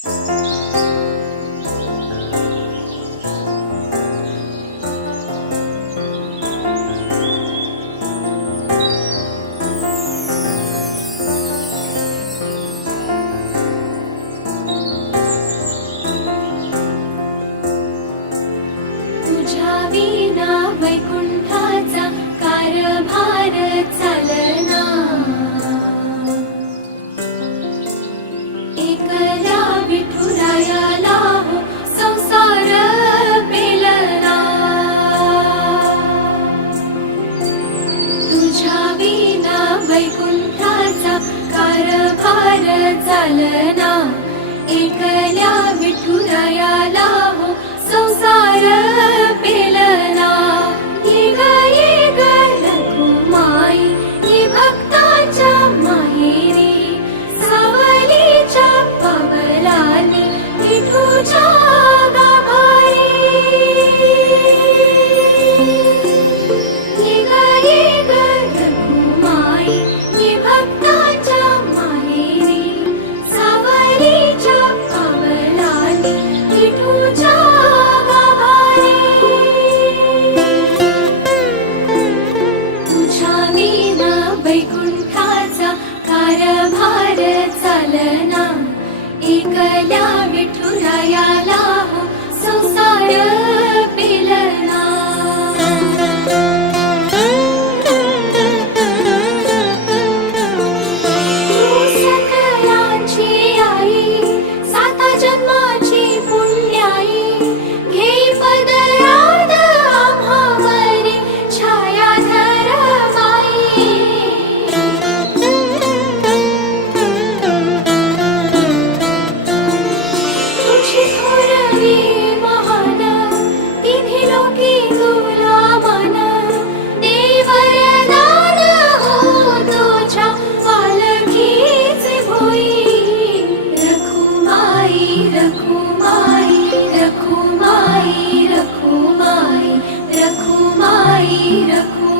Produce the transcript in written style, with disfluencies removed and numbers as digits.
तुझ्या विना वैकुंठाचा कारभार चालना, एकला विठुरायाला हो संसार पेलना. तुझ्या विना वैकुंठाचा कारभार चालना, एकल्या विठुरायाला हो संसार पेलना. ये ग रखुमाई ये भक्ताच्या माहेरी, सावलीच्या पवलानी विठूच्या गाभारी. ये ग रखुमाई ये भक्ताच्या माहेरी, सावलीच्या पवलानी विठूच्या गाभारी. तुझ्या विना वैकुंठाचा कारभार चालना, एकल्या विठुरायाला हो संसार पेलना. तू सकलांची आई, साता जन्माची पुण्याई, घेई पदरात आम्हावरी छायाधर माई. तुझी थोरवी महान, तिन्ही लोकी तुला मान, देई वरदान हो तुझ्या पालखीचे भोई. रखुमाई रखुमाई रखुमाई रखुमाई रखुमाई रखुमाई.